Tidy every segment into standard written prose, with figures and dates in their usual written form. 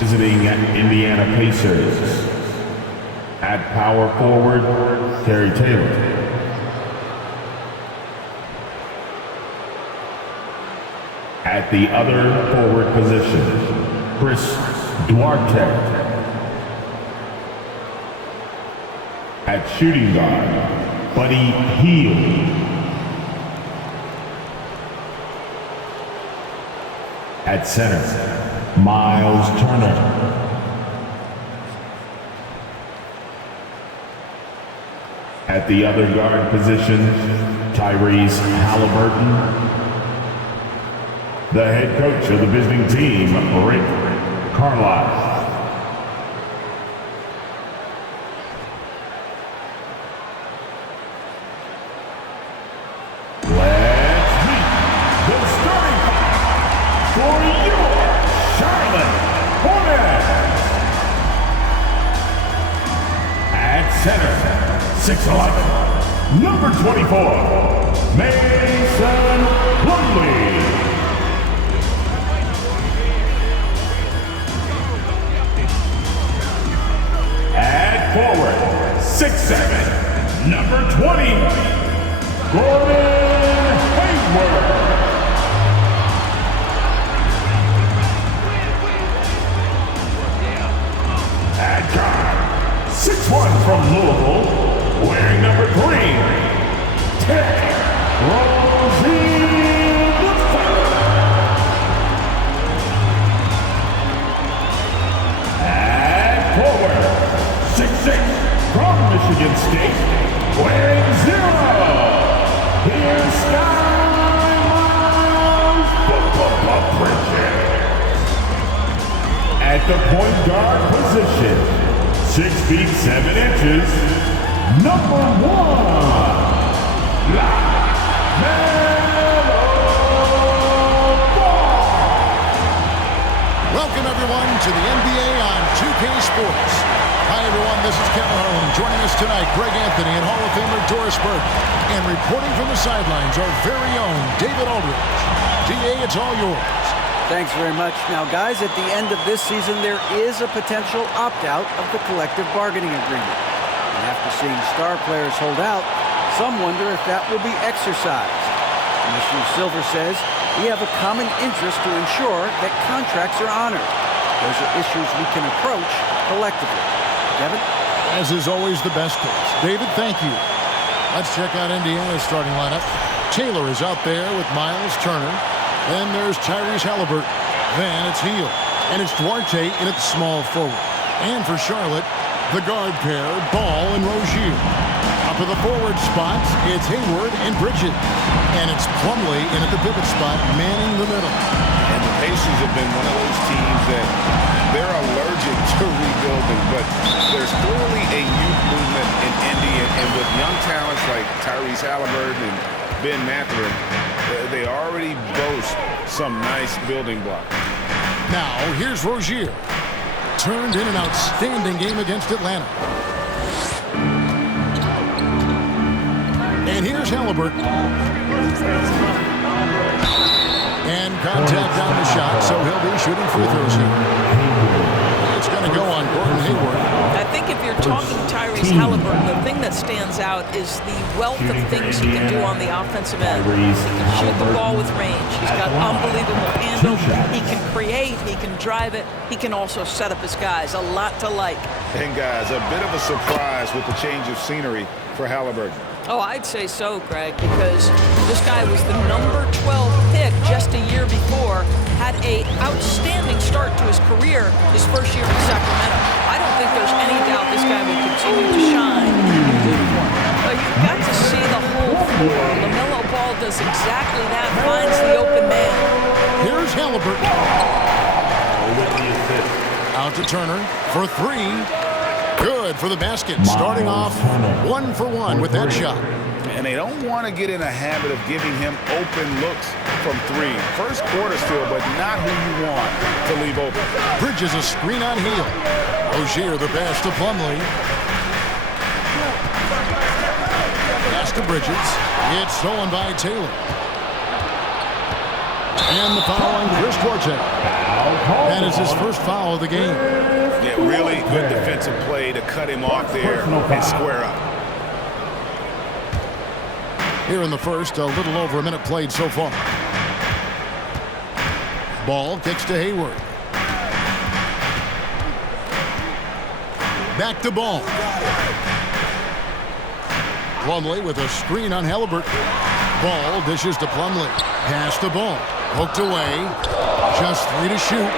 Visiting Indiana Pacers. At power forward, Terry Taylor. At the other forward position, Chris Duarte. At shooting guard, Buddy Hield. At center, Miles Turner. At the other guard position, Tyrese Halliburton. The head coach of the visiting team, Rick Carlisle. Let's meet the starting five for your Charlotte Hornets. At center, 6'11", number 24, Mason Plumlee. At forward, 6'7", number 20, Gordon Hayward. At guard, 6'1", from Louisville, wearing number 3, Ted Rozier III. At forward, 6'6", from Michigan State, wearing 0, here's Sky Miles Bridges. At the point guard position, 6 feet 7 inches, number 1, LaMelo Ball. Welcome everyone to the NBA on 2K Sports. Hi everyone, this is Kevin Harlan. Joining us tonight, Greg Anthony and Hall of Famer Doris Burke. And reporting from the sidelines, our very own David Aldridge. DA, it's all yours. Thanks very much. Now, guys, at the end of this season, there is a potential opt-out of the collective bargaining agreement. And after seeing star players hold out, some wonder if that will be exercised. Commissioner Silver says we have a common interest to ensure that contracts are honored. Those are issues we can approach collectively. Kevin? As is always the best case. David, thank you. Let's check out Indiana's starting lineup. Taylor is out there with Miles Turner. Then there's Tyrese Halliburton. Then it's Hield. And it's Duarte in at the small forward. And for Charlotte, the guard pair, Ball and Rozier. Up at the forward spots, it's Hayward and Bridges. And it's Plumlee in at the pivot spot, manning the middle. And the Pacers have been one of those teams that they're allergic to rebuilding, but there's clearly a youth movement in Indy, and with young talents like Tyrese Halliburton and Ben Mathurin, they already boast some nice building blocks. Now, here's Rozier. Turned in an outstanding game against Atlanta. And here's Halliburton. And contact on the shot, so he'll be shooting free throws here. It's going to go on Gordon Hayward. I think if you're talking Tyrese Halliburton, the thing that stands out is the wealth of things he can do on the offensive end. He can shoot the ball with range. He's got unbelievable handle. He can create. He can drive it. He can also set up his guys. A lot to like. And guys, a bit of a surprise with the change of scenery for Halliburton. Oh, I'd say so, Greg, because this guy was the number 12 pick just a year before, had an outstanding start to his career his first year in Sacramento. I don't think there's any doubt this guy will continue to shine in the uniform. But you've got to see the whole floor. LaMelo Ball does exactly that, finds the open man. Here's Halliburton. Out to Turner for 3. Good for the basket. Starting off 1 for 1 with that shot. And they don't want to get in a habit of giving him open looks from 3. First quarter still, but not who you want to leave open. Bridges a screen on Hield. Rozier the pass to Plumlee. Pass to Bridges. It's stolen by Taylor. And the foul on Chris Duarte. That is his first foul of the game. Yeah, really good defensive play to cut him off there and square up. Here in the first, a little over a minute played so far. Ball kicks to Hayward. Back to Ball. Plumlee with a screen on Halliburton. Ball dishes to Plumlee. Pass to Ball. Poked away. Just 3 to shoot.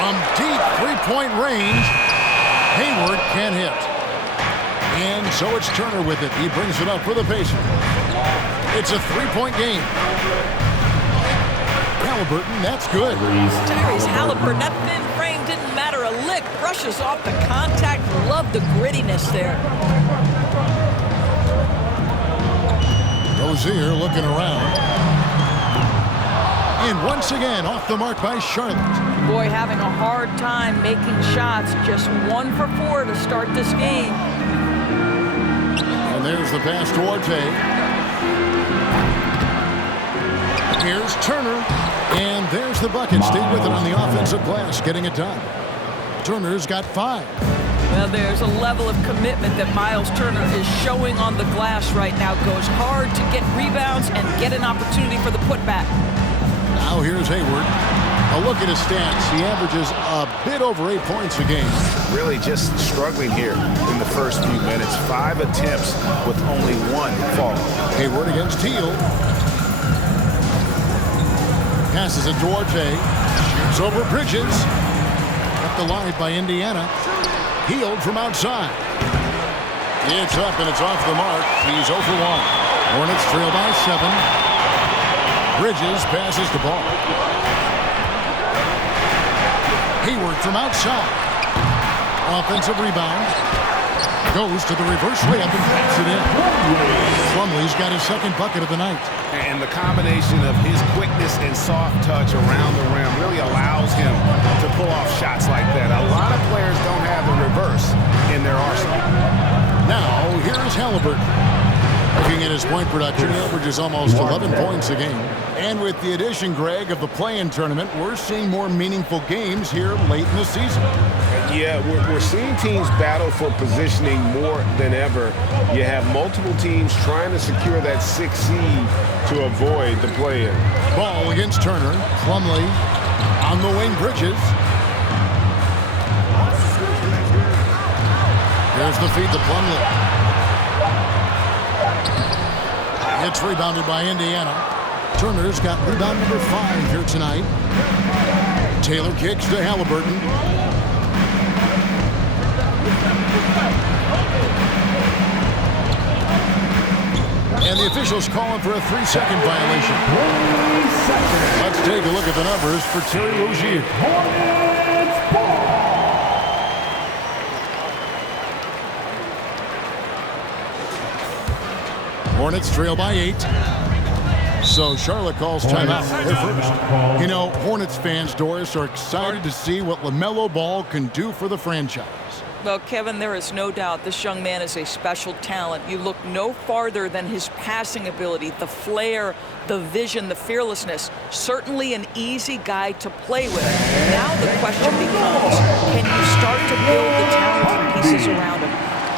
From deep three-point range, Hayward can't hit. And so it's Turner with it. He brings it up for the Pacers. It's a three-point game. Halliburton, that's good. Tyrese Halliburton, that thin frame didn't matter a lick. Brushes off the contact. Love the grittiness there. Rozier looking around. And once again, off the mark by Charlotte. Boy, having a hard time making shots. Just 1 for 4 to start this game. And there's the pass to Duarte. Here's Turner. And there's the bucket. Stayed with it on the offensive glass, getting it done. Turner's got 5. Well, there's a level of commitment that Miles Turner is showing on the glass right now. Goes hard to get rebounds and get an opportunity for the putback. Now here's Hayward. A look at his stats. He averages a bit over 8 points a game. Really just struggling here in the first few minutes. 5 attempts with only 1 fall. Hayward against Teal. Passes it Duarte. Shoots over Bridges. Kept alive by Indiana. Healed from outside. It's up and it's off the mark. He's 0 for 1. Hornets trail by 7. Bridges passes the ball. Hayward from outside. Offensive rebound. Goes to the reverse layup and puts it in. Plumlee's got his second bucket of the night. And the combination of his quickness and soft touch around the rim really allows him to pull off shots like that. A lot of players don't have the reverse in their arsenal. Now, here's Halliburton. Looking at his point production, he averages almost 11 points a game. And with the addition, Greg, of the play-in tournament, we're seeing more meaningful games here late in the season. Yeah, we're seeing teams battle for positioning more than ever. You have multiple teams trying to secure that 6th seed to avoid the play-in. Ball against Turner. Plumlee on the wing. Bridges. There's the feed to Plumlee. It's rebounded by Indiana. Turner's got rebound number 5 here tonight. Taylor kicks to Halliburton. And the officials calling for a 3-second violation. Let's take a look at the numbers for Terry Rozier. Hornets trail by 8. So Charlotte calls timeout. They're first. You know, Hornets fans, Doris, are excited to see what LaMelo Ball can do for the franchise. Well, Kevin, there is no doubt this young man is a special talent. You look no farther than his passing ability, the flair, the vision, the fearlessness. Certainly an easy guy to play with. Now the question becomes, can you start to build the talented pieces around him?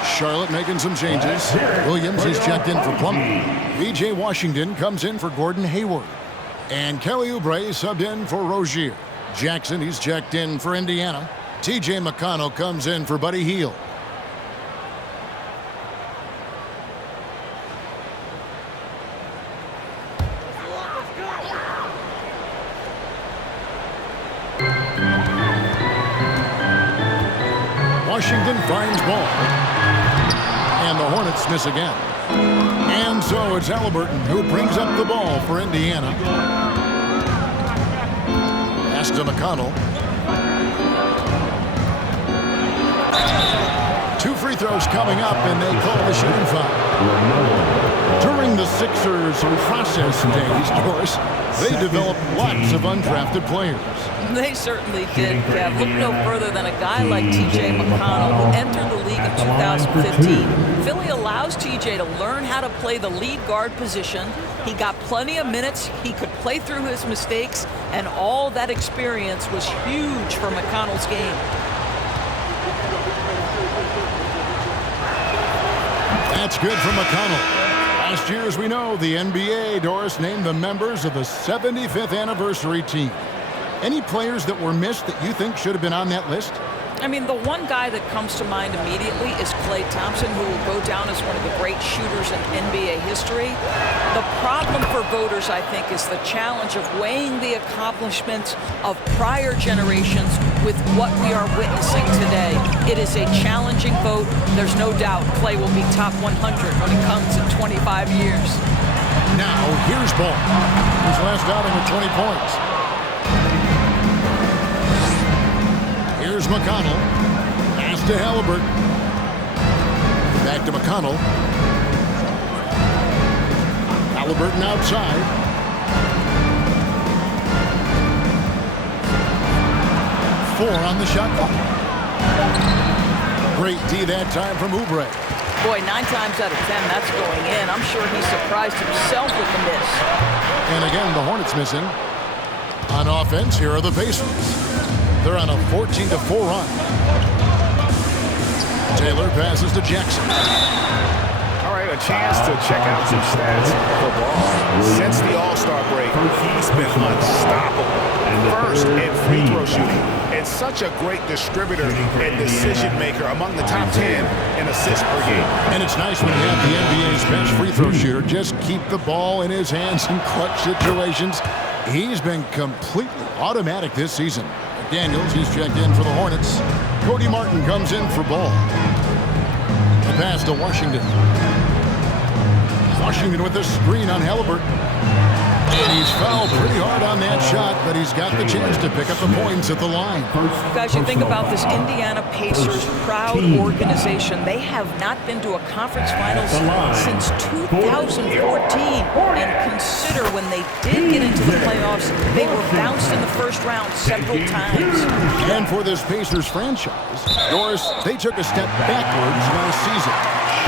Charlotte making some changes. Williams is checked in for Plumlee. B.J. Washington comes in for Gordon Hayward. And Kelly Oubre subbed in for Rozier. Jackson, he's checked in for Indiana. T.J. McConnell comes in for Buddy Hield. Washington finds Ball. And the Hornets miss again. And so it's Halliburton who brings up the ball for Indiana. Pass to McConnell. 2 free throws coming up, and they call the shooting foul. During the Sixers' process days, Doris, they developed lots of undrafted players. They certainly did, Kev. Look no further than a guy like T.J. McConnell, who entered the league in 2015. Philly allows T.J. to learn how to play the lead guard position. He got plenty of minutes. He could play through his mistakes, and all that experience was huge for McConnell's game. That's good for McConnell. Last year, as we know, the NBA, Doris, named the members of the 75th anniversary team. Any players that were missed that you think should have been on that list? I mean, the one guy that comes to mind immediately is Klay Thompson, who will go down as one of the great shooters in NBA history. The problem for voters, I think, is the challenge of weighing the accomplishments of prior generations with what we are witnessing today. It is a challenging vote. There's no doubt Klay will be top 100 when it comes in 25 years. Now, here's Ball. His last outing with 20 points. Here's McConnell. Pass to Halliburton. Back to McConnell. Halliburton outside. Four on the shot clock. Great D that time from Oubre. Boy, 9 times out of 10, that's going in. I'm sure he surprised himself with the miss. And again, the Hornets missing. On offense, here are the Pacers. They're on a 14-4 run. Taylor passes to Jackson. All right, a chance to check out some stats for Ball. Since the All-Star break, he's been unstoppable. First in free throw shooting, and such a great distributor and decision maker, among the top 10 in assists per game. And it's nice when you have the NBA's best free throw shooter just keep the ball in his hands in clutch situations. He's been completely automatic this season. Daniels, he's checked in for the Hornets. Cody Martin comes in for Ball. The pass to Washington. Washington with the screen on Halliburton. And he's fouled pretty hard on that shot, but he's got the chance to pick up the points at the line. Guys, you think about this Indiana Pacers proud organization. They have not been to a conference finals since 2014. And consider when they did get into the playoffs, they were bounced in the first round several times. And for this Pacers franchise, Doris, they took a step backwards last season.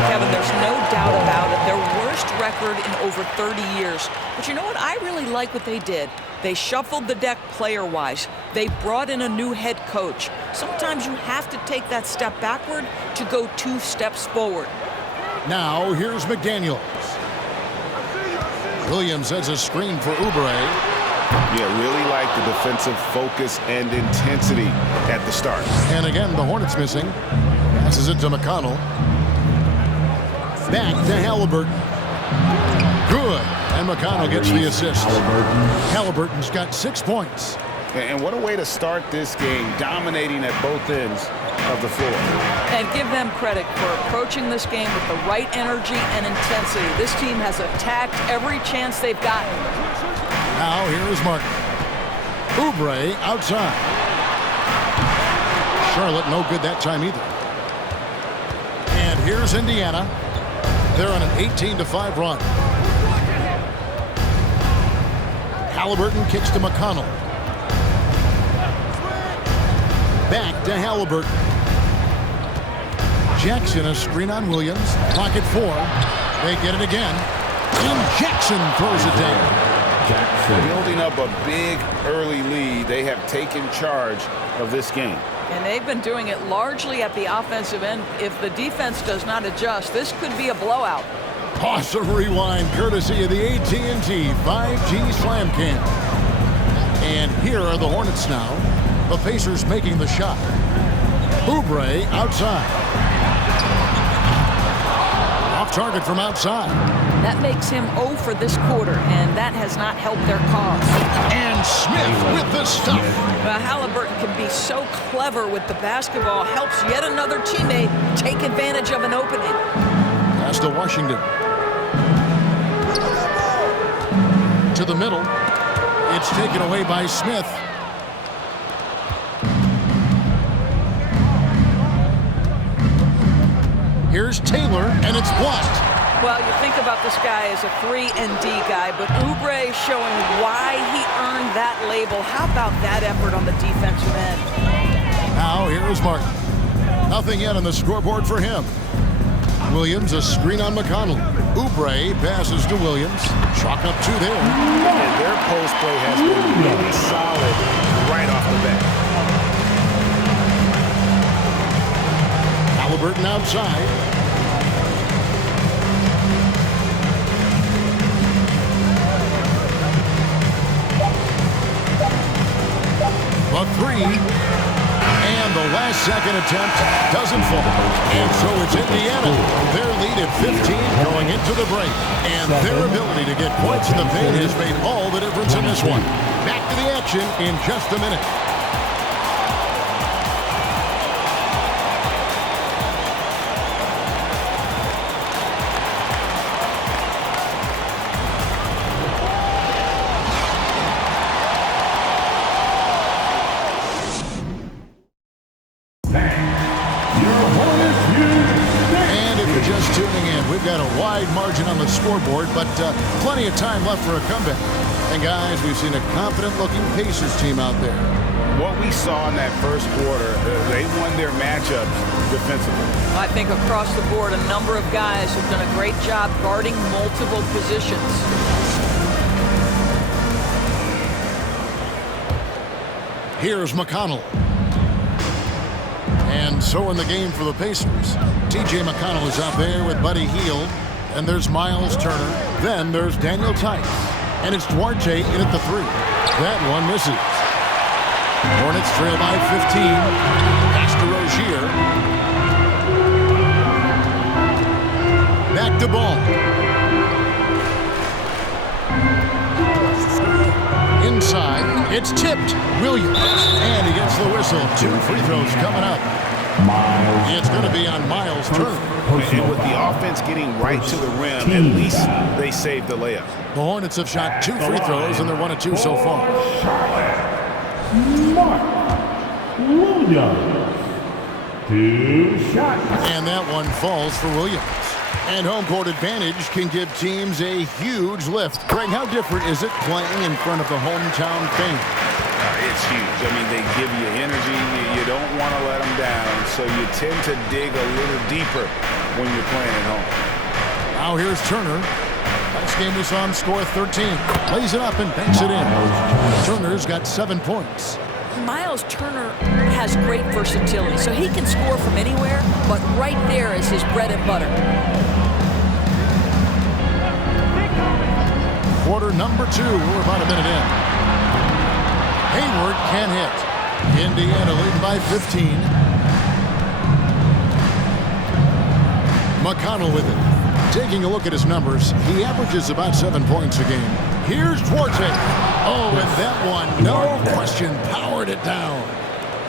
Kevin, there's no doubt about it. Their worst record in over 30 years. But you know what? I really like what they did. They shuffled the deck player-wise. They brought in a new head coach. Sometimes you have to take that step backward to go 2 steps forward. Now, here's McDaniels. Williams has a screen for Oubre. Yeah, really like the defensive focus and intensity at the start. And again, the Hornets missing. Passes it to McConnell. Back to Halliburton. Good. And McConnell gets the assist. Halliburton's got 6 points. And what a way to start this game, dominating at both ends of the floor. And give them credit for approaching this game with the right energy and intensity. This team has attacked every chance they've gotten. Now here is Martin. Oubre outside. Charlotte no good that time either. And here's Indiana. They're on an 18-5 run. Halliburton kicks to McConnell. Back to Halliburton. Jackson a screen on Williams. Clock at 4. They get it again. And Jackson throws it down. Building up a big early lead, they have taken charge of this game. And they've been doing it largely at the offensive end. If the defense does not adjust, this could be a blowout. Awesome rewind courtesy of the AT&T 5G Slam Cam. And here are the Hornets now. The Pacers making the shot. Oubre outside. Off target from outside. That makes him 0 for this quarter, and that has not helped their cause. And Smith with the stuff. Halliburton can be so clever with the basketball, helps yet another teammate take advantage of an opening. Pass to Washington. To the middle. It's taken away by Smith. Here's Taylor, and it's blocked. Well, you think about this guy as a 3-and-D guy, but Oubre showing why he earned that label. How about that effort on the defensive end? Now, here is Martin. Nothing yet on the scoreboard for him. Williams, a screen on McConnell. Oubre passes to Williams. Chalk up 2 there. And their post play has been really solid right off the bat. Halliburton outside. A 3. And the last-second attempt doesn't fall. And so it's Indiana. Their lead at 15 going into the break. And their ability to get points in the paint has made all the difference in this one. Back to the action in just a minute. Margin on the scoreboard, but plenty of time left for a comeback. And guys, we've seen a confident-looking Pacers team out there. What we saw in that first quarter, they won their matchups defensively. I think across the board, a number of guys have done a great job guarding multiple positions. Here's McConnell. And so in the game for the Pacers. T.J. McConnell is out there with Buddy Hield. And there's Miles Turner. Then there's Daniel Tice. And it's Duarte in at the 3. That one misses. Hornets trail by 15. Pass to Rozier. Back to Ball. Inside. It's tipped. Williams. And he gets the whistle. 2 free throws coming up. It's going to be on Miles Turner. And with the offense getting right to the rim, at least they saved the layup. The Hornets have shot 2 free throws, and they're 1 of 2 so far. Williams. 2 shots. And that one falls for Williams. And home court advantage can give teams a huge lift. Greg, how different is it playing in front of the hometown fans? It's huge. I mean, they give you energy. You don't want to let them down, so you tend to dig a little deeper when you're playing at home. Now here's Turner. Last game we saw him score 13. Lays it up and banks it in. Turner's got 7 points. Miles Turner has great versatility, so he can score from anywhere, but right there is his bread and butter. Quarter number 2. We're about a minute in. Hayward can hit. Indiana leading by 15. McConnell with it. Taking a look at his numbers, he averages about 7 points a game. Here's Duarte. Oh, and that one, no question, powered it down.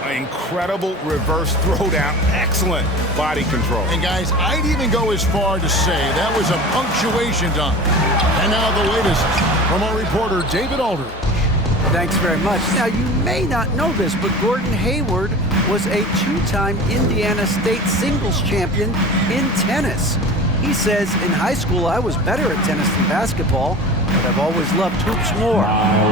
An incredible reverse throwdown. Excellent body control. And guys, I'd even go as far to say that was a punctuation dunk. And now the latest from our reporter, David Aldridge. Thanks very much. Now, you may not know this, but Gordon Hayward was a 2-time Indiana State singles champion in tennis. He says, in high school, I was better at tennis than basketball, but I've always loved hoops more.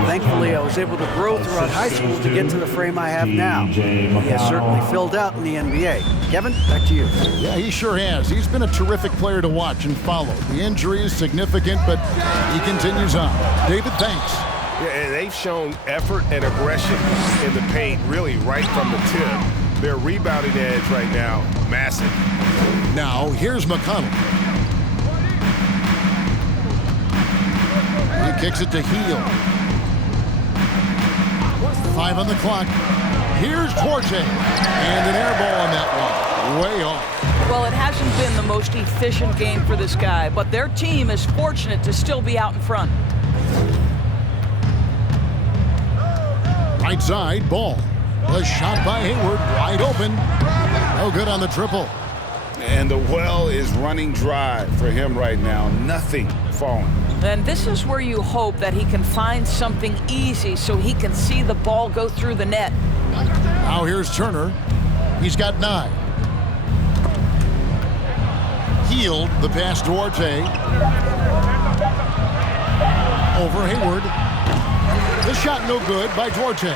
Thankfully, I was able to grow throughout high school to get to the frame I have now. He has certainly filled out in the NBA. Kevin, back to you. Yeah, he sure has. He's been a terrific player to watch and follow. The injury is significant, but he continues on. David, thanks. Yeah, and they've shown effort and aggression in the paint, really right from the tip. Their rebounding edge right now, massive. Now, here's McConnell. He kicks it to Hield. 5 on the clock. Here's Duarte. And an air ball on that one. Way off. Well, it hasn't been the most efficient game for this guy, but their team is fortunate to still be out in front. Right side, Ball. A shot by Hayward, wide open. No good on the triple. And the well is running dry for him right now. Nothing falling. And this is where you hope that he can find something easy so he can see the ball go through the net. Now here's Turner. He's got 9. Healed the pass to Duarte. Over Hayward. The shot no good by Duarte.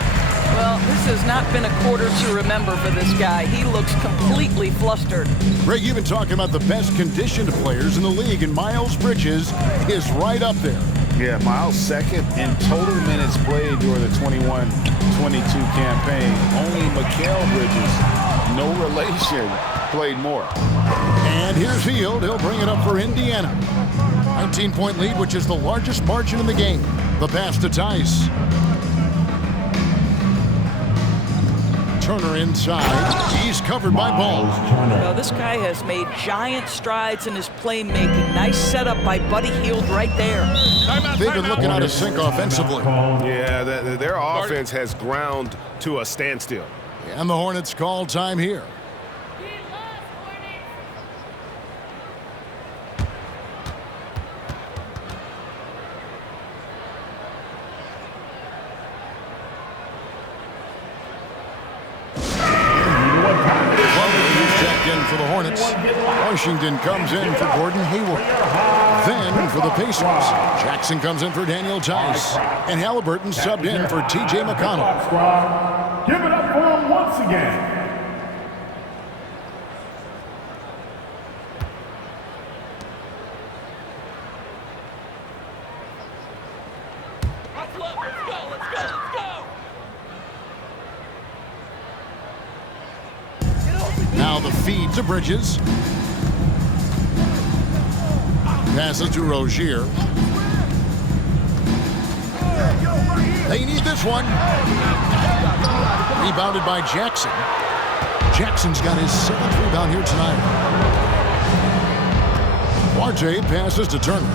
Well, this has not been a quarter to remember for this guy. He looks completely flustered. Greg, you've been talking about the best conditioned players in the league, and Miles Bridges is right up there. Yeah, Miles second in total minutes played during the 21-22 campaign. Only Mikal Bridges, no relation, played more. And here's Field. He'll bring it up for Indiana. 19-point lead, which is the largest margin in the game. The pass to Tice. Turner inside. He's covered by Ball. Well, this guy has made giant strides in his playmaking. Nice setup by Buddy Hield right there. They've been looking out of sync offensively. Yeah, their offense has ground to a standstill. And the Hornets call time here. For the Hornets. Washington comes in for Gordon Hayward. Then for the Pacers, Jackson comes in for Daniel Tice. And Halliburton subbed in for T.J. McConnell. Give it up for him once again. Now the feed to Bridges. Passes to Rozier. They need this one. Rebounded by Jackson. Jackson's got his 7th rebound here tonight. Duarte passes to Turner.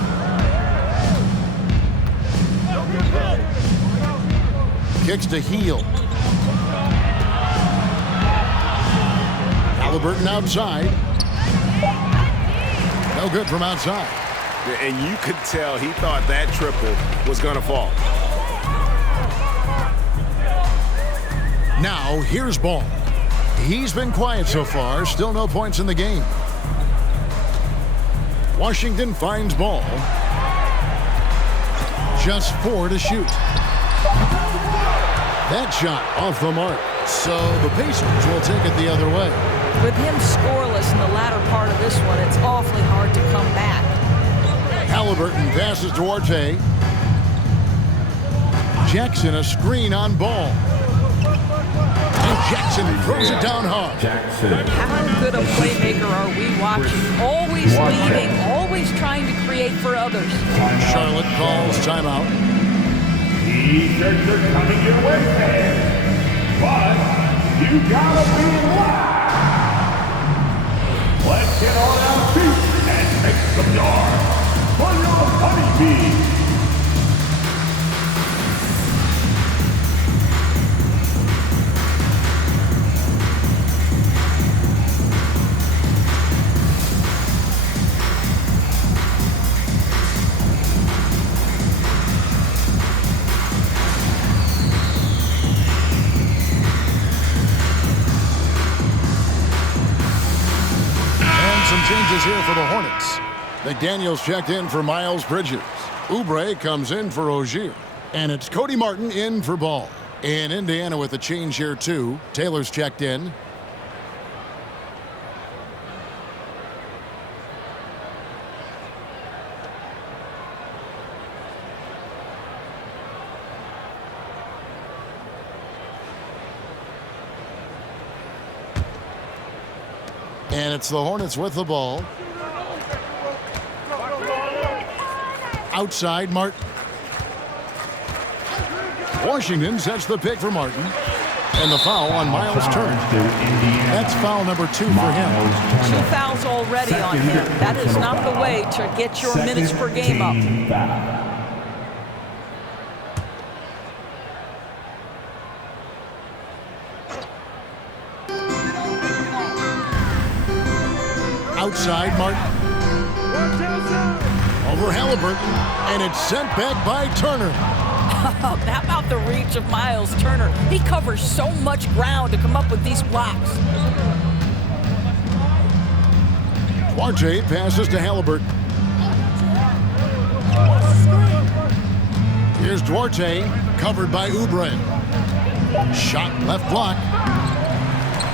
Kicks to Hield. Halliburton outside. No good from outside. And you could tell he thought that triple was going to fall. Now here's Ball. He's been quiet so far. Still no points in the game. Washington finds Ball. Just 4 to shoot. That shot off the mark. So the Pacers will take it the other way. With him scoreless in the latter part of this one, it's awfully hard to come back. Halliburton passes to Duarte. Jackson a screen on Ball. And Jackson throws it down hard. How good a playmaker are we watching? Always leading, always trying to create for others. Charlotte calls timeout. T-shirts are coming your way, fans. But you gotta be loud. Let's get on our feet and make some yards for your honeybees. Changes here for the Hornets. McDaniels checked in for Miles Bridges. Oubre comes in for Rozier. And it's Cody Martin in for Ball. In Indiana with a change here too. Taylor's checked in. And it's the Hornets with the ball. Outside, Martin. Washington sets the pick for Martin. And the foul on Miles Turner. That's foul number 2 for him. 2 fouls already on him. That is not the way to get your minutes per game up. Outside, Martin. Over Halliburton. And it's sent back by Turner. How about the reach of Miles Turner? He covers so much ground to come up with these blocks. Duarte passes to Halliburton. Here's Duarte, covered by Oubre. Shot left block.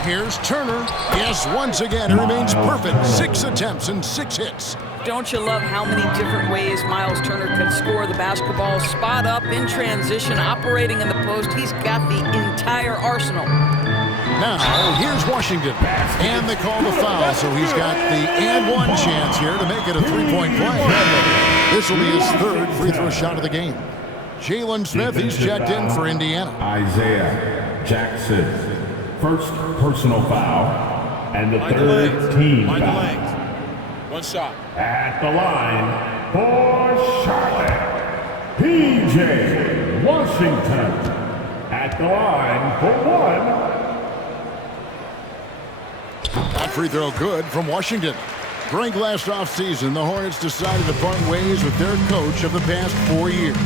Here's Turner. Yes, once again, it remains perfect. 6 attempts and 6 hits. Don't you love how many different ways Miles Turner can score the basketball? Spot up, in transition, operating in the post. He's got the entire arsenal. Now, here's Washington. And they call the foul, so he's got the and one chance here to make it a 3-point play. This will be his 3rd free throw shot of the game. Jalen Smith, he's checked in for Indiana. Isaiah Jackson, first personal foul, and the 3rd team foul. One shot. At the line for Charlotte, P.J. Washington. At the line for 1. That free throw good from Washington. During last offseason, the Hornets decided to part ways with their coach of the past 4 years.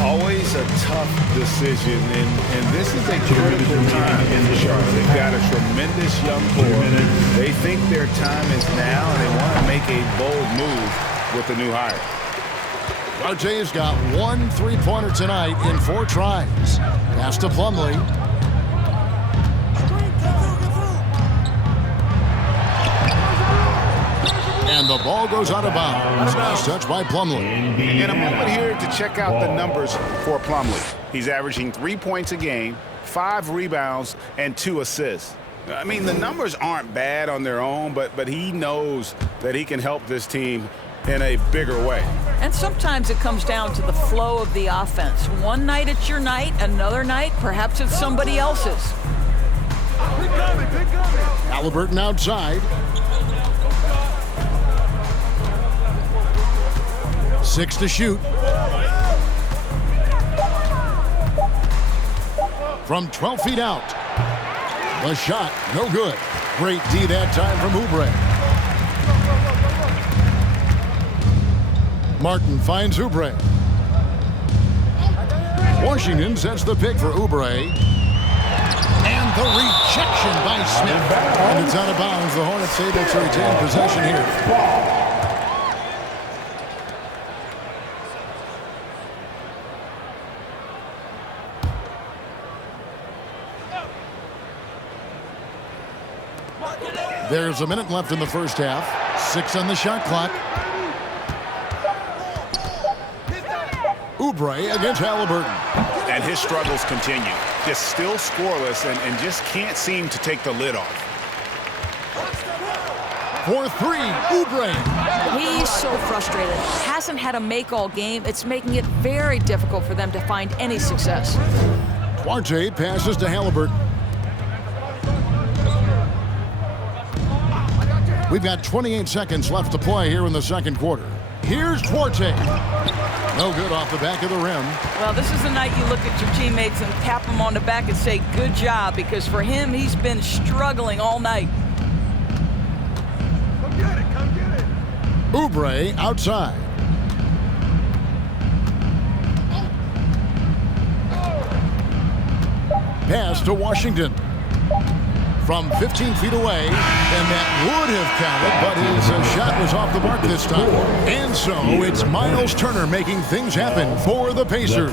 Always a tough decision, and this is a critical time in Charlotte. They've got a tremendous young core. They think their time is now, and they want to make a bold move with the new hire. Duarte's got 1 3-pointer tonight in 4 tries. Pass to Plumlee. And the ball goes out of bounds. Nice touch by Plumlee. And a moment here to check out the numbers for Plumlee. He's averaging 3 points a game, 5 rebounds, and 2 assists. I mean, the numbers aren't bad on their own, but he knows that he can help this team in a bigger way. And sometimes it comes down to the flow of the offense. One night it's your night, another night perhaps it's somebody else's. Halliburton outside. 6 to shoot. From 12 feet out. The shot, no good. Great D that time from Oubre. Martin finds Oubre. Washington sets the pick for Oubre. And the rejection by Smith. And it's out of bounds. The Hornets able to retain possession here. There's a minute left in the first half. 6 on the shot clock. Oubre against Halliburton. And his struggles continue. Just still scoreless and just can't seem to take the lid off. For 3, Oubre. He's so frustrated. Hasn't had a make all game. It's making it very difficult for them to find any success. Duarte passes to Halliburton. We've got 28 seconds left to play here in the second quarter. Here's Duarte. No good off the back of the rim. Well, this is the night you look at your teammates and tap them on the back and say, good job, because for him, he's been struggling all night. Come get it, come get it. Oubre outside. Pass to Washington. From 15 feet away, and that would have counted, but his shot was off the mark this time. And so it's Miles Turner making things happen for the Pacers.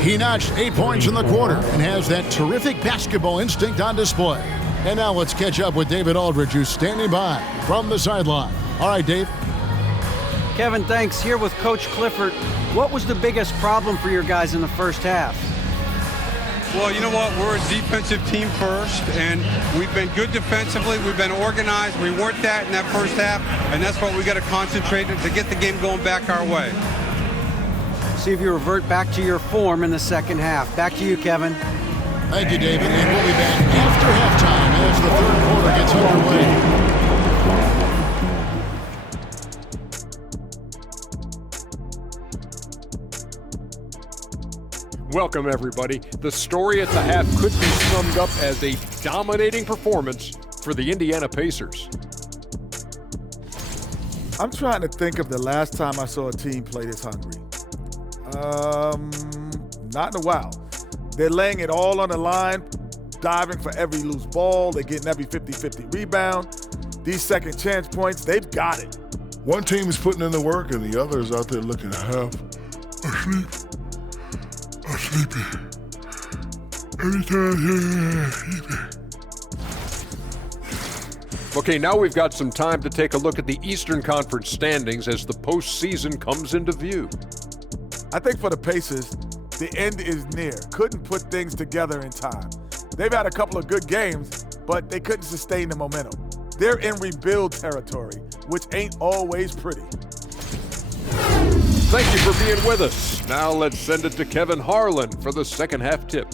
He notched 8 points in the quarter and has that terrific basketball instinct on display. And now let's catch up with David Aldridge, who's standing by from the sideline. All right, Dave. Kevin, thanks. Here with Coach Clifford. What was the biggest problem for your guys in the first half? Well, you know what? We're a defensive team first, and we've been good defensively. We've been organized. We weren't that in that first half, and that's what we got to concentrate on to get the game going back our way. See if you revert back to your form in the second half. Back to you, Kevin. Thank you, David. And we'll be back after halftime as the third quarter gets underway. Welcome, everybody. The story at the half could be summed up as a dominating performance for the Indiana Pacers. I'm trying to think of the last time I saw a team play this hungry. Not in a while. They're laying it all on the line. diving for every loose ball. They're getting every 50-50 rebound. These second chance points, they've got it. One team is putting in the work and the other is out there looking half asleep. Sleepy. Anytime, Okay, now we've got some time to take a look at the Eastern Conference standings as the postseason comes into view. I think for the Pacers, the end is near. Couldn't put things together in time. They've had a couple of good games, but they couldn't sustain the momentum. They're in rebuild territory, which ain't always pretty. Thank you for being with us. Now let's send it to Kevin Harlan for the second half tip.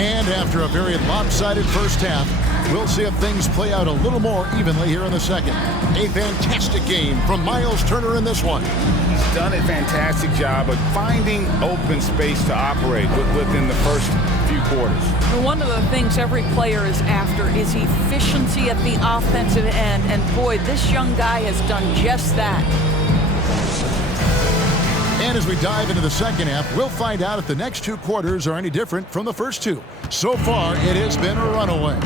And after a very lopsided first half, we'll see if things play out a little more evenly here in the second. A fantastic game from Miles Turner in this one. He's done a fantastic job of finding open space to operate within the first few quarters. One of the things every player is after is efficiency at the offensive end, and boy, this young guy has done just that. And as we dive into the second half, we'll find out if the next two quarters are any different from the first two. So far, it has been a runaway.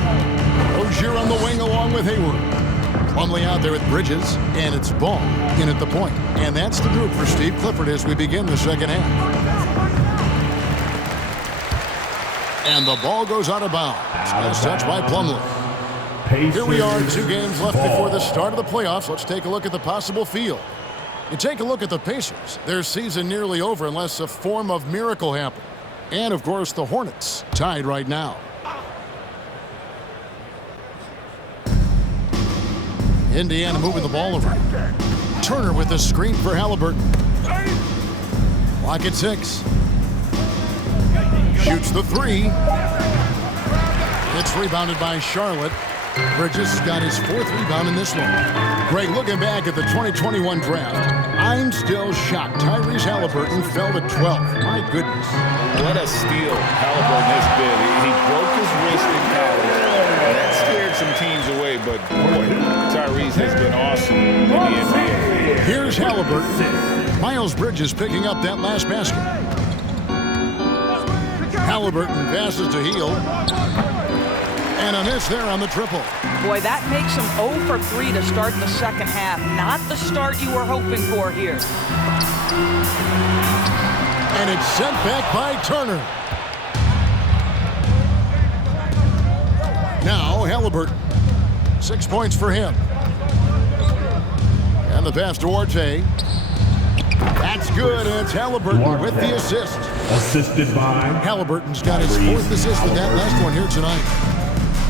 Rozier on the wing along with Hayward. Plumlee out there with Bridges, and it's Ball in at the point. And that's the group for Steve Clifford as we begin the second half. And the ball goes out of bounds. Nice touch by Plumlee. Here we are, 2 games left before the start of the playoffs. Let's take a look at the possible field. You take a look at the Pacers. Their season nearly over unless a form of miracle happened. And, of course, the Hornets tied right now. Indiana moving the ball over. Turner with the screen for Halliburton. Clock at 6. Shoots the 3. It's rebounded by Charlotte. Bridges got his 4th rebound in this one. Greg, looking back at the 2021 draft, I'm still shocked. Tyrese Halliburton fell to 12th. My goodness. What a steal Halliburton has been. He broke his wrist in college. That scared some teams away, but boy, Tyrese has been awesome in the NBA. Here's Halliburton. Miles Bridges picking up that last basket. Halliburton passes to Hield. And a miss there on the triple. Boy, that makes him 0 for 3 to start the second half. Not the start you were hoping for here. And it's sent back by Turner. Now Halliburton. 6 points for him. And the pass to Orte. That's good, and it's Halliburton with the assist. Assisted by Halliburton's got his 4th assist with that last one here tonight.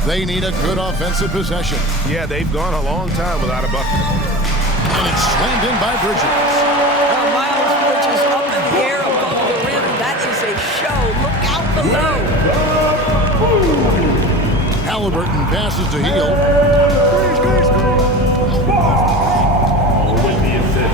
They need a good offensive possession. Yeah, they've gone a long time without a bucket. And it's slammed in by Bridges. Now Miles Bridges up in the air above the rim. That is a show. Look out below. Halliburton passes to Hield. With the assist.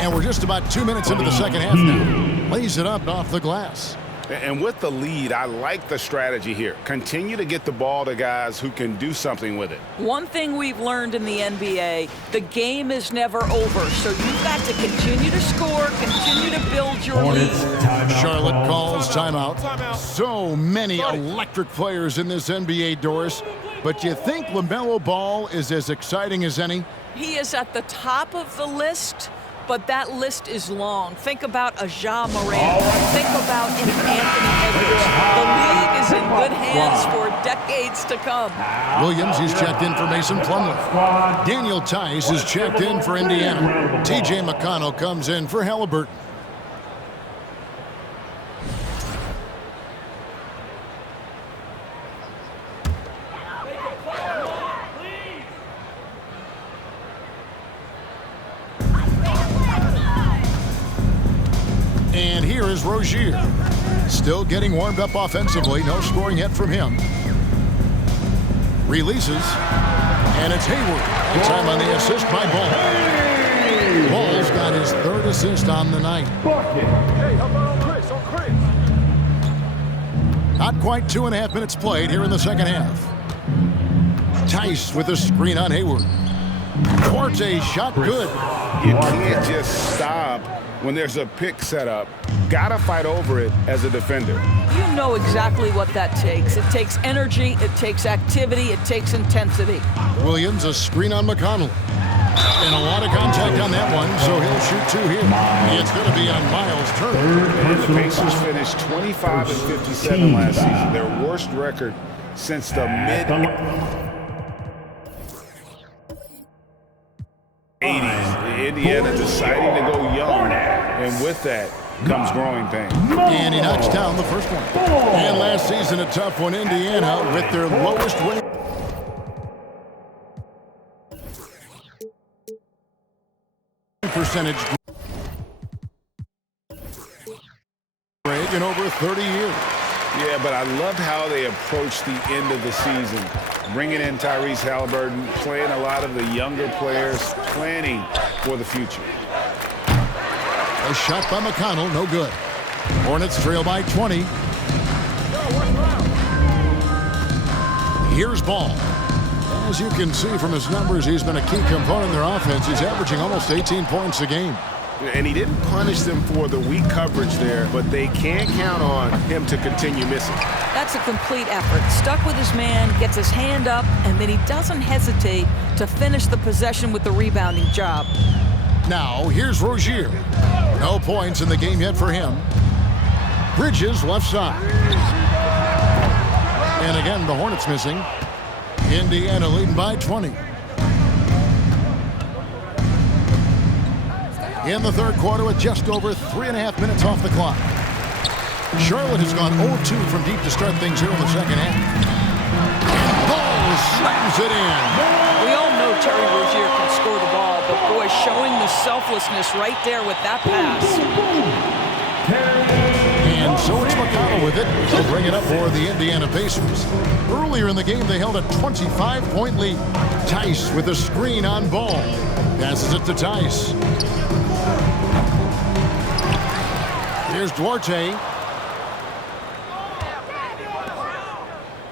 And we're just about 2 minutes into the second half now. Lays it up off the glass. And with the lead, I like the strategy here. Continue to get the ball to guys who can do something with it. One thing we've learned in the NBA, the game is never over. So you've got to continue to score, continue to build your lead. Charlotte calls timeout. So many electric players in this NBA, Doris. But you think LaMelo Ball is as exciting as any? He is at the top of the list, but that list is long. Think about a Ja Morant. Think about an Anthony Edwards. The league is in good hands for decades to come. Williams is checked in for Mason Plumlee. Daniel Tice is checked in for Indiana. T.J. McConnell comes in for Halliburton. And here is Rozier. Still getting warmed up offensively. No scoring yet from him. Releases. And it's Hayward. That time on the assist by Ball. Ball's got his 3rd assist on the night. Not quite 2.5 minutes played here in the second half. Tice with a screen on Hayward. Duarte shot good. You can't just stop when there's a pick set up. Gotta fight over it as a defender. You know exactly what that takes. It takes energy, it takes activity, it takes intensity. Williams, a screen on McConnell. And a lot of contact on that one, so he'll shoot 2 here. It's going to be on Miles' turn. And the Pacers finished 25 and 57 last season, their worst record since the mid-'80s. Indiana deciding to go young, and with that comes growing pain. And he knocks down the first one. And last season, a tough one, Indiana, with their lowest winning percentage break in over 30 years. Yeah, but I loved how they approached the end of the season, bringing in Tyrese Halliburton, playing a lot of the younger players, planning for the future. A shot by McConnell, no good. Hornets trail by 20. Here's Ball. As you can see from his numbers, he's been a key component in their offense. He's averaging almost 18 points a game. And he didn't punish them for the weak coverage there, but they can't count on him to continue missing. That's a complete effort. Stuck with his man, gets his hand up, and then he doesn't hesitate to finish the possession with the rebounding job. Now, here's Rozier. No points in the game yet for him. Bridges left side. And again, the Hornets missing. Indiana leading by 20. In the third quarter with just over 3.5 minutes off the clock. Charlotte has gone 0-2 from deep to start things here in the second half. Ball slams it in. We all know Terry Rozier can score the ball, but boy, showing the selflessness right there with that pass. And so it's McConnell with it. He'll bring it up for the Indiana Pacers. Earlier in the game, they held a 25-point lead. Tice with a screen on Ball. Passes it to Tice. Here's Duarte.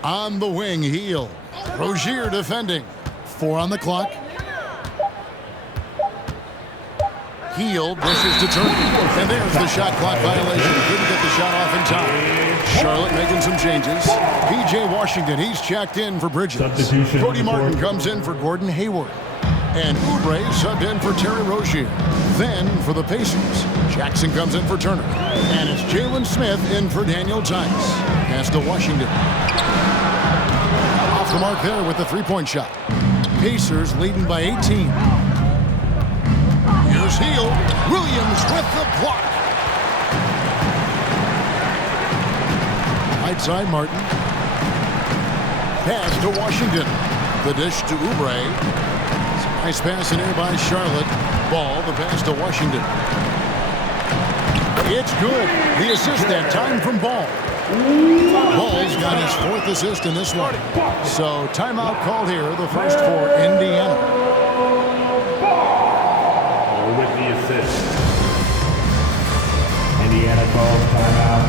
On the wing, Heel. Rozier defending. 4 on the clock. Heel pushes to turn. And there's the shot clock violation. Couldn't get the shot off in time. Charlotte making some changes. P.J. Washington, he's checked in for Bridges. Cody Martin comes in for Gordon Hayward. And Oubre subbed in for Terry Rozier. Then for the Pacers, Jackson comes in for Turner. And it's Jalen Smith in for Daniel Tice. Pass to Washington. Off the mark there with the three-point shot. Pacers leading by 18. Here's Heel. Williams with the block. Right side, Martin. Pass to Washington. The dish to Oubre. Nice pass in here by Charlotte. Ball, the pass to Washington. It's good. The assist that time from Ball. Ball's got his 4th assist in this one. So timeout called here, the first for Indiana. Ball with the assist. Indiana calls timeout.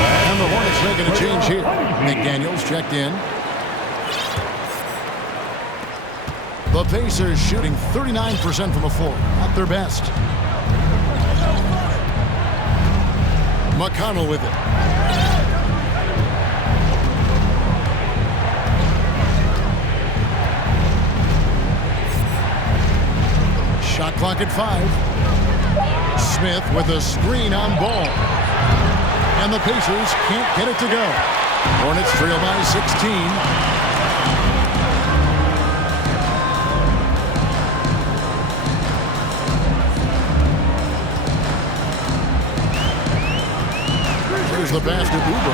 And the Hornets making a change here. McDaniels checked in. The Pacers shooting 39% from the floor. Not their best. McConnell with it. Shot clock at 5. Smith with a screen on Ball. And the Pacers can't get it to go. Hornets trail by 16. Here's the pass to Oubre.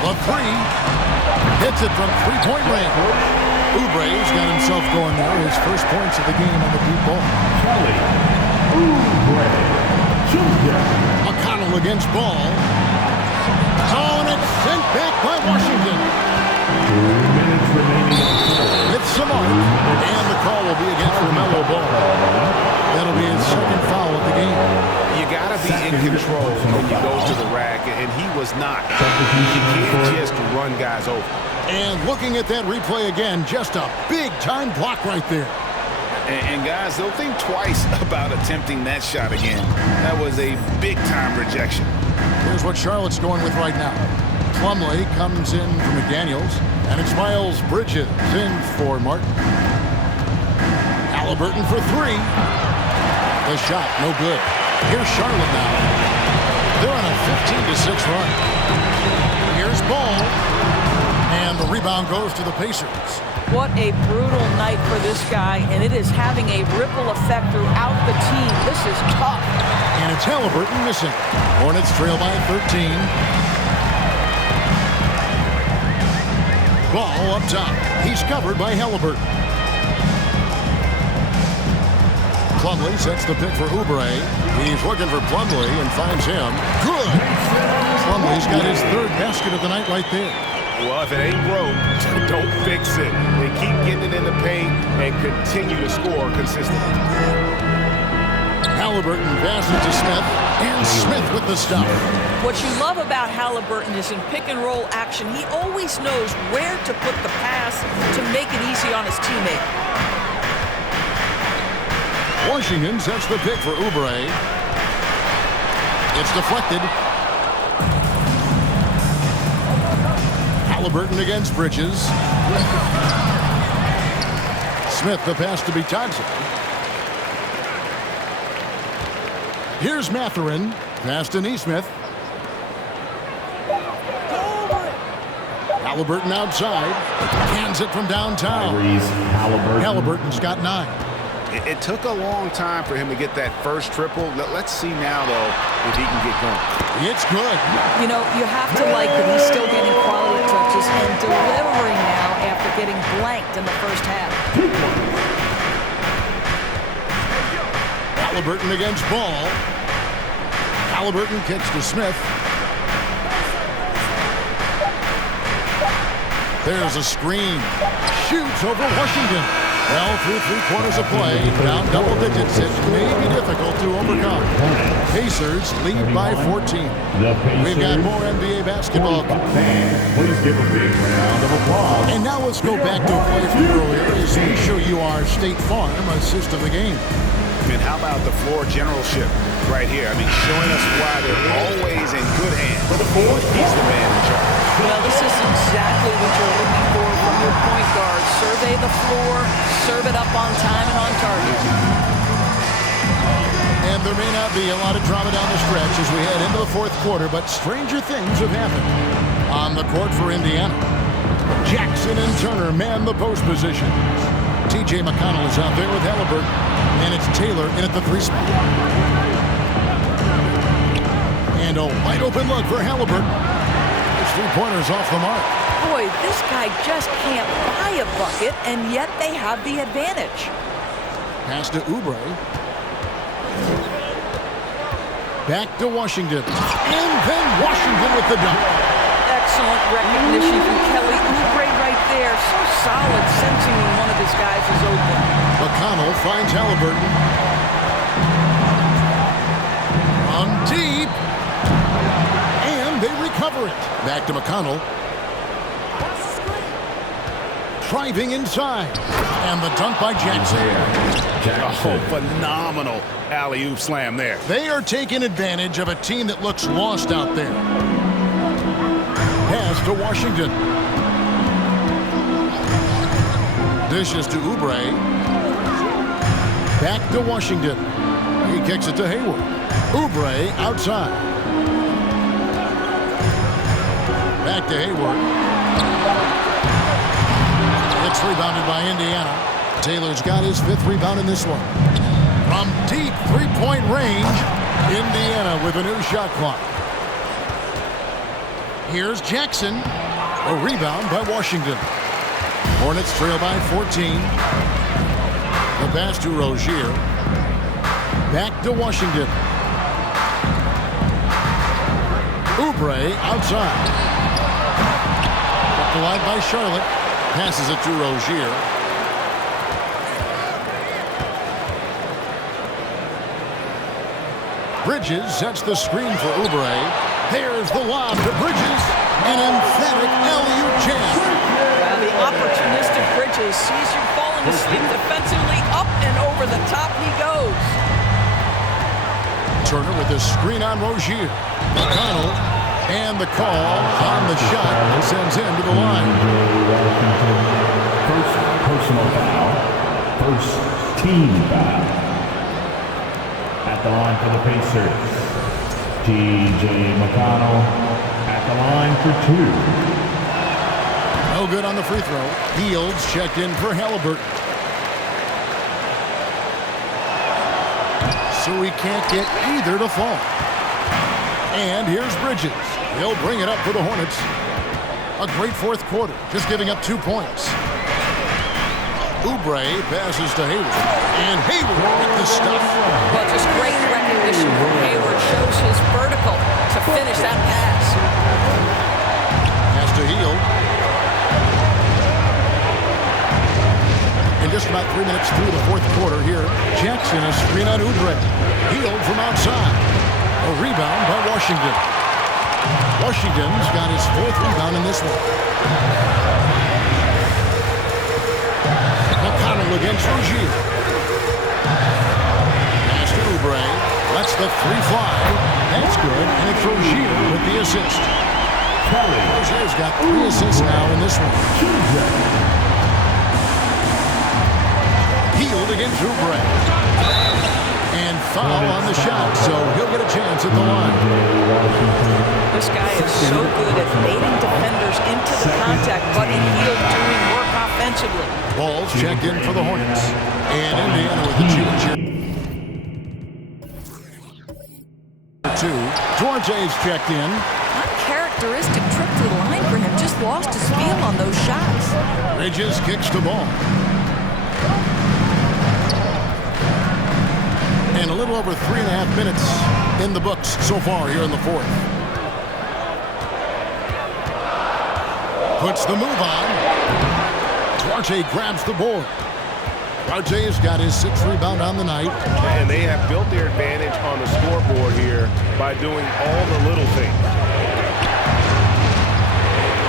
The 3. Hits it from three-point range. Oubre's got himself going there. His first points of the game on the deep ball. McConnell against Ball. Oh, and it's sent back by Washington. 2 minutes remaining. It's Samart. And the call will be against LaMelo Ball. That'll be his second foul of the game. You got to be in control when you go to the rack, and he was not. You can't just run guys over. And looking at that replay again, just a big-time block right there. And guys, they'll think twice about attempting that shot again. That was a big-time rejection. Here's what Charlotte's going with right now. Plumlee comes in for McDaniels, and it's Miles Bridges in for Martin. Halliburton for three. The shot, no good. Here's Charlotte now. They're on a 15-6 run. Here's Ball. And the rebound goes to the Pacers. What a brutal night for this guy, and it is having a ripple effect throughout the team. This is tough. And it's Halliburton missing. Hornets trail by 13. Ball up top. He's covered by Halliburton. Plumlee sets the pick for Oubre. He's looking for Plumlee and finds him. Good. Plumlee's got his third basket of the night right there. Well, if it ain't broke, don't fix it. They keep getting it in the paint and continue to score consistently. Halliburton passes to Smith, and Smith with the stop. What you love about Halliburton is in pick-and-roll action, he always knows where to put the pass to make it easy on his teammate. Washington sets the pick for Oubre. It's deflected. Halliburton against Bridges. Smith, the pass to be Thompson. Here's Mathurin. Pass to Nesmith. Halliburton outside. Hands it from downtown. Halliburton's got 9. It took a long time for him to get that first triple. Let's see now, though, if he can get going. It's good. You know, you have to like that he's still getting quality touches and delivering now after getting blanked in the first half. Halliburton against Ball. Halliburton kicks to Smith. There's a screen. Shoots over Washington. Well, through 3/4 of play, down double digits, it may be difficult to overcome. Pacers lead by 14. We've got more NBA basketball. Please give a big round of applause. And now let's go back to a play from earlier as we show you our State Farm assist of the game. I mean, how about the floor generalship right here? I mean, showing us why they're always in good hands. He's the man in charge. Well, this is exactly what you're looking for from your point guard. Survey the floor, serve it up on time and on target. And there may not be a lot of drama down the stretch as we head into the fourth quarter, but stranger things have happened. On the court for Indiana, Jackson and Turner man the post position. T.J. McConnell is out there with Halliburton, and it's Taylor in at the 3 spot. And a wide open look for Halliburton. His 3-pointers off the mark. Boy, this guy just can't buy a bucket, and yet they have the advantage. Pass to Oubre. Back to Washington. And then Washington with the dunk. Excellent recognition from Kelly Oubre right there. So solid, sensing when one of his guys is open. McConnell finds Halliburton. On deep. And they recover it. Back to McConnell. Driving inside. And the dunk by Jackson. Oh, phenomenal alley-oop slam there. They are taking advantage of a team that looks lost out there. Pass to Washington. Dishes to Oubre. Back to Washington. He kicks it to Hayward. Oubre outside. Back to Hayward. It's rebounded by Indiana. Taylor's got his 5th rebound in this one. From deep 3-point range, Indiana with a new shot clock. Here's Jackson. A rebound by Washington. Hornets trail by 14. The pass to Rozier. Back to Washington. Oubre outside. Up the line by Charlotte. Passes it to Rozier. Bridges sets the screen for Oubre. There's the lob to Bridges. An emphatic alley-oop jam. Well, the opportunistic Bridges sees you falling asleep defensively. Up and over the top he goes. Turner with the screen on Rozier. McConnell, and the call on the shot and sends him to the line. First personal foul. First team foul. At the line for the Pacers, T.J. McConnell at the line for 2. No good on the free throw. Fields checked in for Halliburton. So he can't get either to fall. And here's Bridges. He'll bring it up for the Hornets. A great fourth quarter, just giving up 2 points. Oubre passes to Hayward. And Hayward with the stuff. Well, just great recognition from Hayward. Shows his vertical to finish that pass. Has to Hield. In just about 3 minutes through the fourth quarter here, Jackson is screen on Oubre. Hield from outside. A rebound by Washington. Washington's got his 4th rebound in this one. McConnell against Rozier. Pass to Oubre. Lets the 3 fly. That's good, and it's Rozier with the assist. Rozier's got 3 assists now in this one. Hield against Oubre. And foul on the shot, so he'll get a chance at the line. This guy is so good at baiting defenders into the contact, but Hield doing work offensively. Ball's checked in for the Hornets. And Indiana with the change here. 2. Duarte's checked in. Uncharacteristic trip to the line for him. Just lost his feel on those shots. Bridges kicks the ball. And a little over 3.5 minutes in the books so far here in the fourth. Puts the move on. Duarte grabs the board. Duarte's got his 6th rebound on the night. And they have built their advantage on the scoreboard here by doing all the little things.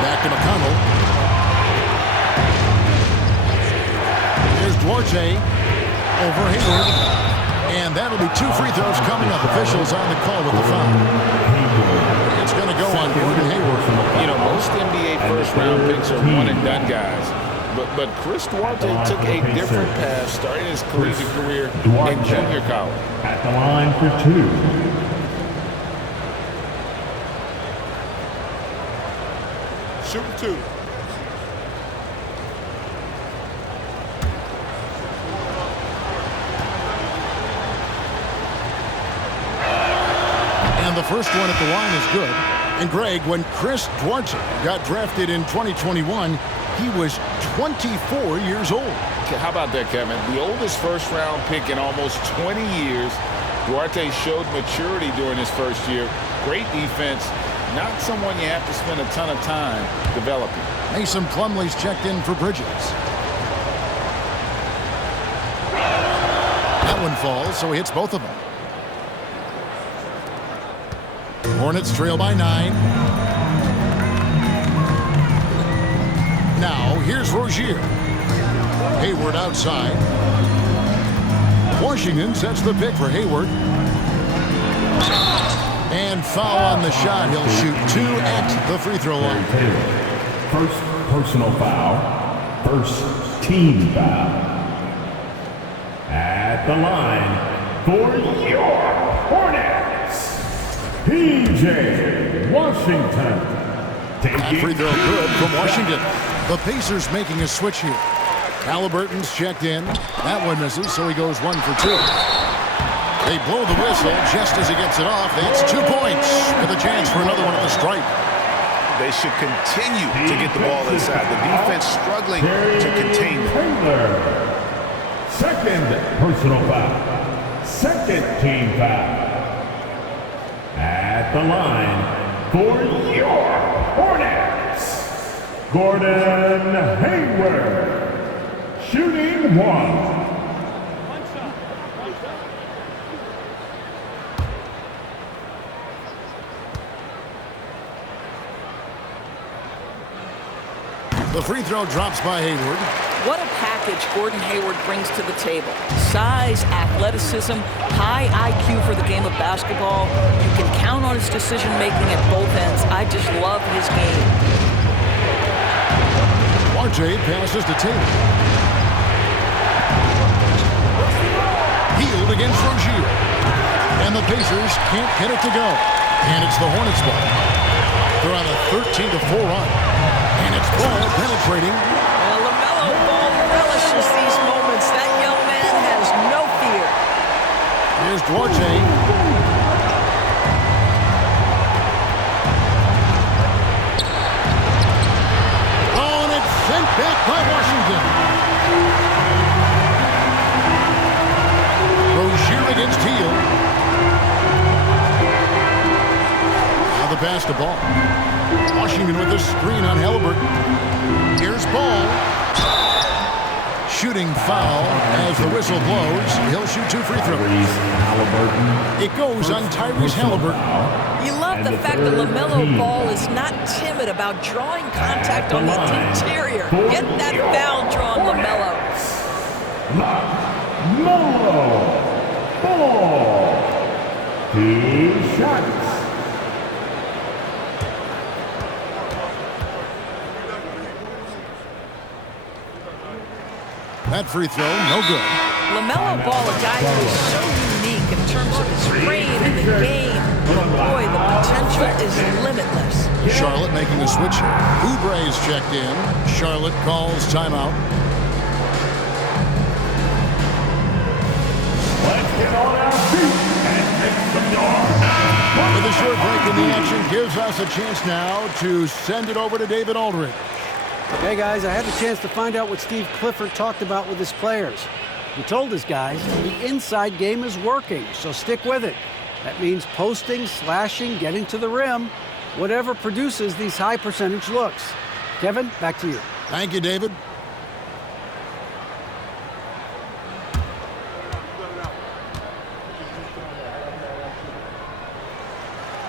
Back to McConnell. Here's Duarte over Hayward. And that'll be 2 free throws coming up. Officials on the call with the foul. It's going to go on Gordon Hayward. You know, most NBA first-round picks are one-and-done guys. But Chris Duarte took a different path starting his collegiate career in junior college. At the line for 2. Shooting 2. And the first one at the line is good. And Greg, when Chris Duarte got drafted in 2021, he was 24 years old. How about that, Kevin? The oldest first-round pick in almost 20 years. Duarte showed maturity during his first year. Great defense. Not someone you have to spend a ton of time developing. Mason Plumlee's checked in for Bridges. That one falls, so he hits both of them. Hornets trail by 9. Now, here's Rozier. Hayward outside. Washington sets the pick for Hayward. And foul on the shot. He'll shoot 2 at the free throw line. First personal foul. First team foul. At the line for your Hornets, P.J. Washington. That free throw good from Washington. The Pacers making a switch here. Halliburton's checked in. That one misses, so he goes 1 for 2. They blow the whistle just as he gets it off. That's 2 points with a chance for another one at the stripe. They should continue to get the ball inside. The defense struggling to contain them. Second personal foul. Second team foul. At the line for your Hornets, Gordon Hayward. Shooting 1. The free throw drops by Hayward. What a package Gordon Hayward brings to the table. Size, athleticism, high IQ for the game of basketball. You can count on his decision-making at both ends. I just love his game. RJ passes to Taylor. Healed against Rozier. And the Pacers can't get it to go. And it's the Hornets ball. They're on a 13-4 run. And it's Ball penetrating. Well, LaMelo Ball relishes these moments. That young man has no fear. Here's Duarte. Oh, and it's sent back by Washington. Rozier against Teal. Now the pass to Ball. Washington with a screen on Halliburton. Here's Ball. Shooting foul as the whistle blows. He'll shoot 2 free throws. It goes on Tyrese Halliburton. You love the fact that LaMelo Ball is not timid about drawing contact on the interior. Get that foul drawn, LaMelo. LaMelo Ball. 2 shots. That free throw, no good. LaMelo Ball, a guy who is so unique in terms of his frame and the game. But boy, the potential is limitless. Charlotte making a switch here. Oubre is checked in. Charlotte calls timeout. Let's get on our feet and make some noise. With a short break in the action gives us a chance now to send it over to David Aldridge. Hey guys, I had the chance to find out what Steve Clifford talked about with his players. He told his guys the inside game is working, so stick with it. That means posting, slashing, getting to the rim, whatever produces these high percentage looks. Kevin, back to you. Thank you, David.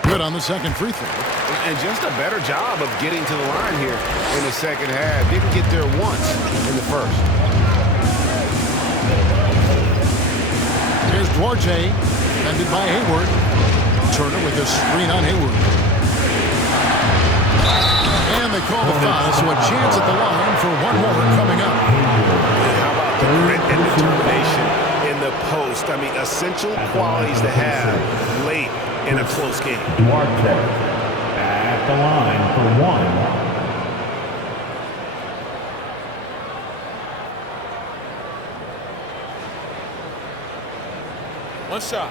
Good on the second free throw. And just a better job of getting to the line here in the second half. Didn't get there once in the first. Here's Duarte, defended by Hayward. Turner with a screen on Hayward. And they call the foul, so a chance at the line for one more coming up. How about the grit and determination in the post? I mean, essential qualities to have late in a close game. Duarte at the line for 1. One shot.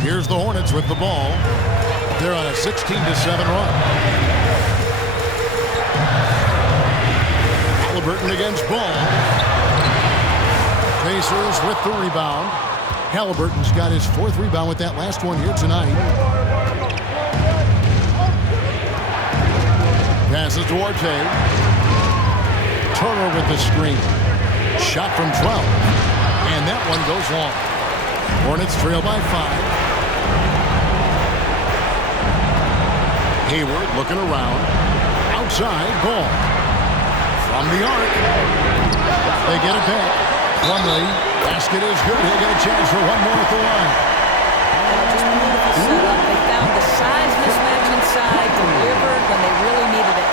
Here's the Hornets with the ball. They're on a 16-7 run. Halliburton against Ball. Pacers with the rebound. Halliburton's got his 4th rebound with that last one here tonight. Passes to Duarte. Turner with the screen. Shot from 12. And that one goes long. Hornets trail by 5. Hayward looking around. Outside, Ball. From the arc. They get it back. Plumlee. Basket is good. He'll get a chance for one more at the line. Just beautiful setup. They found the size mismatch inside, delivered when they really needed it.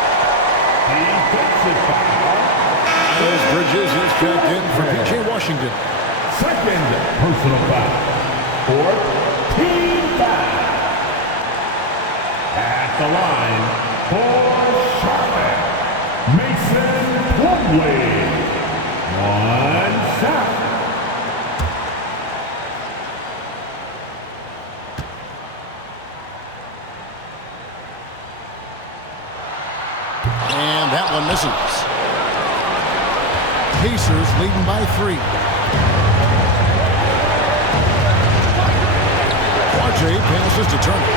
As Bridges is checked in for P.J. Washington. Second personal foul for team foul. At the line for Charlotte, Mason Plumlee. 1 shot. And that one misses. Pacers leading by 3. RJ passes to Turner.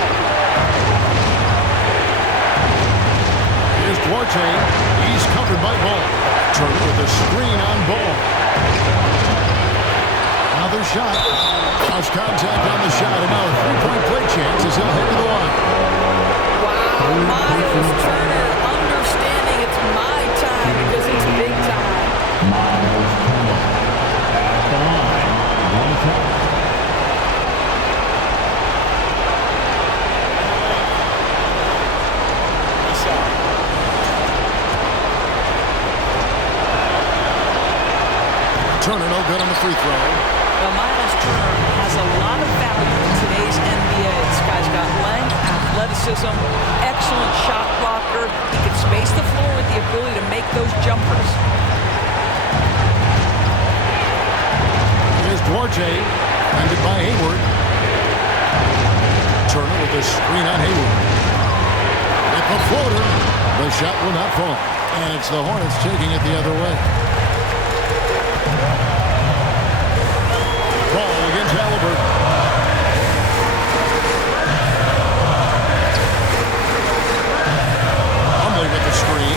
Here's Duarte. He's covered by Ball. Turner with a screen on Ball. Another shot. Lost contact on the shot, and now a three-point play chance as he'll head to the line. Wow, Miles Turner understanding it's my time because it's big time. Miles Turner at the line. One shot. Turner no good on the free throw. Well, Miles Turner has a lot of value in today's NBA. This guy's got length, athleticism, excellent shot blocker. He can space the floor with the ability to make those jumpers. Here's Duarte, handed by Hayward. Turner with a screen on Hayward. With the floater, the shot will not fall. And it's the Hornets taking it the other way. Ball against Halliburton. Plumlee with the screen.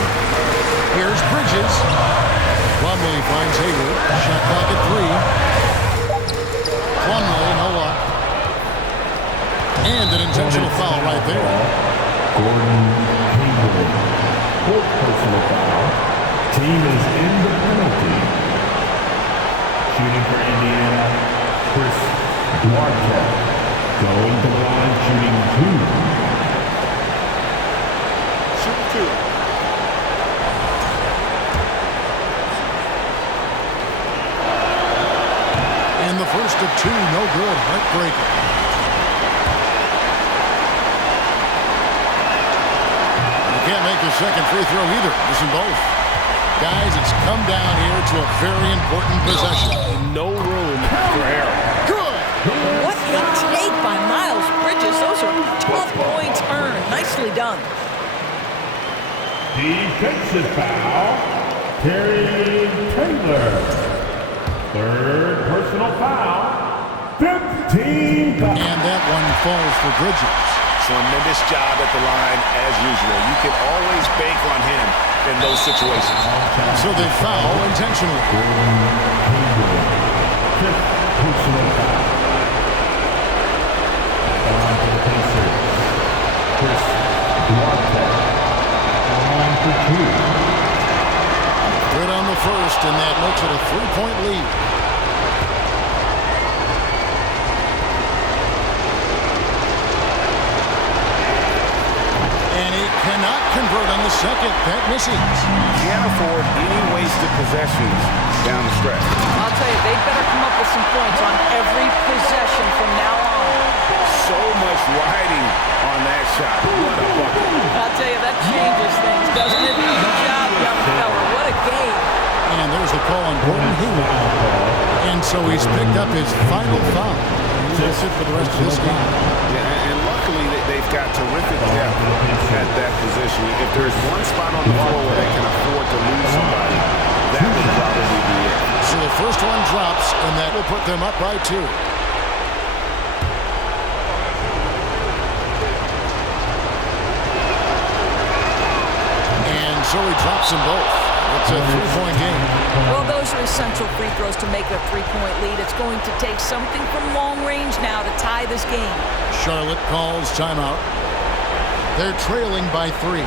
Here's Bridges. Plumlee finds Hayward. Shot clock at 3. Plumlee, no luck. And an intentional foul right there. Gordon Hayward. Fourth personal foul. Team is in the penalty. Shooting for Indiana, Chris Duarte. Going to the line, shooting 2. And the first of 2, no good. Heartbreaker. You can't make the second free throw either. Missing both. Guys, it's come down here to a very important possession. No room for error. Good. What a take by Miles Bridges. Those are tough points earned. Nicely done. Defensive foul, Terry Taylor. Third personal foul, 15 foul. And that one falls for Bridges. Tremendous job at the line as usual. You can always bank on him in those situations. So they foul intentionally. Fifth personal foul. At the line for the Pacers, Chris Duarte. Line for 2. Good on the first, and that makes it a 3-point lead. And he cannot convert on the second. That misses. Can't afford any wasted possessions down the stretch. I'll tell you, they better come up with some points on every possession from now on. So much riding on that shot. What a bucket. I'll tell you, that changes things, doesn't it? Good job, young fella. What a game. And there's the call on Gordon Hayward. And so he's picked up his final foul. That's it for the rest of this game. Yeah, and luckily they've got terrific depth at that position. If there's one spot on the floor where they can afford to lose somebody, that would probably be it. So the first one drops, and that will put them up by 2. And so he drops them both. It's a 3-point game. Well, those are essential free throws to make a 3-point lead. It's going to take something from long range now to tie this game. Charlotte calls timeout. They're trailing by 3.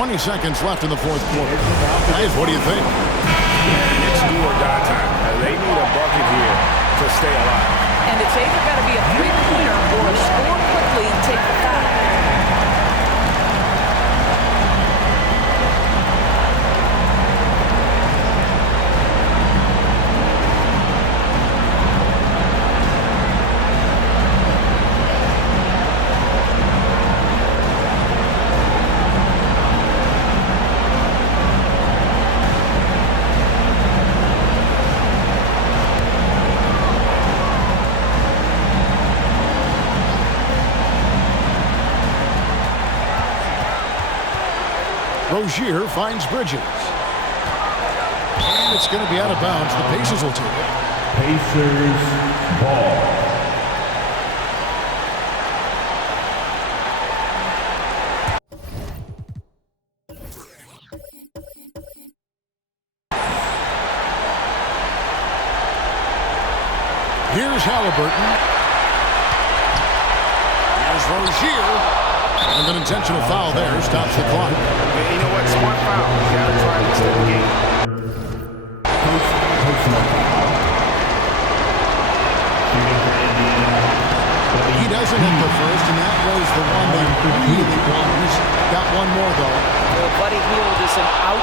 20 seconds left in the fourth quarter. Guys, what do you think? It's do or die time. They need a bucket here to stay alive. And it's either got to be a three-pointer or score quickly and take the foul. Rozier finds Bridges. And it's going to be out of bounds. The Pacers will take it. Pacers ball. Here's Halliburton. Here's Rozier. And an intentional foul there stops the clock. And you know what? Smart foul.